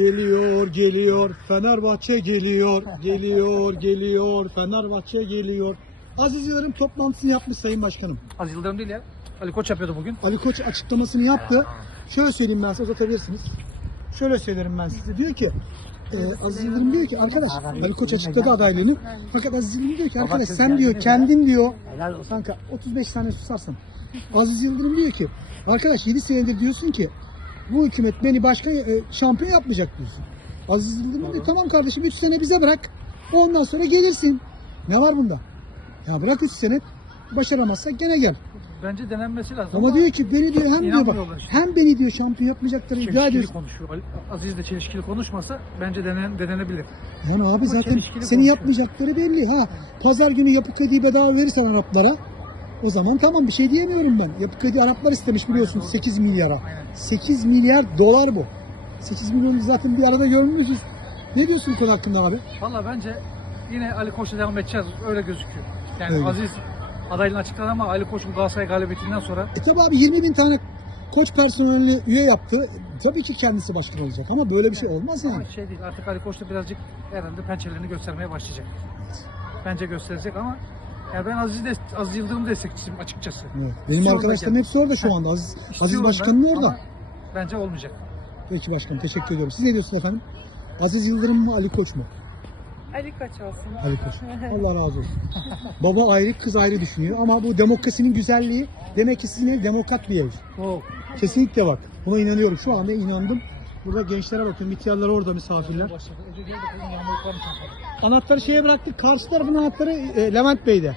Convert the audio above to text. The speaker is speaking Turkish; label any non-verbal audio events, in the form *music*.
Geliyor, geliyor, Fenerbahçe geliyor, geliyor, geliyor, Fenerbahçe geliyor. Aziz Yıldırım toplantısını yapmış Sayın Başkanım. Az Yıldırım değil ya. Ali Koç yapıyordu bugün. Ali Koç açıklamasını yaptı. Şöyle söyleyeyim ben size uzatabilirsiniz. Şöyle söylerim ben size. Diyor ki e, Aziz Yıldırım diyor ki arkadaş Ali Koç açıkladı adaylığını. Fakat Aziz Yıldırım diyor ki arkadaş sen diyor kendin diyor kanka 35 saniye susarsan. Aziz Yıldırım diyor ki arkadaş 7 senedir diyorsun ki bu hükümet beni başka e, şampiyon yapmayacak diyorsun. Aziz Yıldırım diyor tamam kardeşim 3 sene bize bırak. Ondan sonra gelirsin. Ne var bunda? Ya bırak 3 sene başaramazsak gene gel. Bence denenmesi lazım. Ama diyor ki beni diyor hem diyor bak işte. hem beni diyor şampiyon yapmayacakları iddia ediyorsun. konuşuyor. Aziz de çelişkili konuşmasa bence denen, denenebilir. Yani abi zaten çelişkili seni konuşuyor. yapmayacakları belli. Ha pazar günü yapı krediyi bedava verirsen Araplara o zaman tamam bir şey diyemiyorum ben. Yapı kredi Araplar istemiş biliyorsun 8 milyara. Aynen. 8 milyar dolar bu. 8 milyonu zaten bir arada görmüşüz. Ne diyorsun bu konu hakkında abi? Valla bence yine Ali Koç'la devam edeceğiz. Öyle gözüküyor. Yani Öyle. Aziz adaylığını açıkladı ama Ali Koç bu Galatasaray galibiyetinden sonra E tabi abi 20 bin tane koç personeli üye yaptı. Tabii ki kendisi başkan olacak ama böyle bir şey olmaz yani. ama şey değil artık Ali Koç da birazcık herhalde pençelerini göstermeye başlayacak. Bence gösterecek ama ya ben Aziz, de, Aziz Yıldırım destekçisiyim açıkçası. Evet. Benim İstiyorum arkadaşlarım da hepsi orada şu anda. Aziz, Aziz İstiyorum ben orada. ama Bence olmayacak. Peki başkanım teşekkür ediyorum. Siz ne diyorsunuz efendim? Aziz Yıldırım mı Ali Koç mu? Ali Koç olsun. Ali Koç. *laughs* Allah razı olsun. Baba ayrı kız ayrı düşünüyor ama bu demokrasinin güzelliği demek ki sizin ev demokrat bir ev. O Kesinlikle bak. Buna inanıyorum. Şu anda inandım. Burada gençlere bakın. Mityarlar orada misafirler. Anahtarı şeye bıraktık. Karşı tarafın anahtarı e, Levent Bey'de.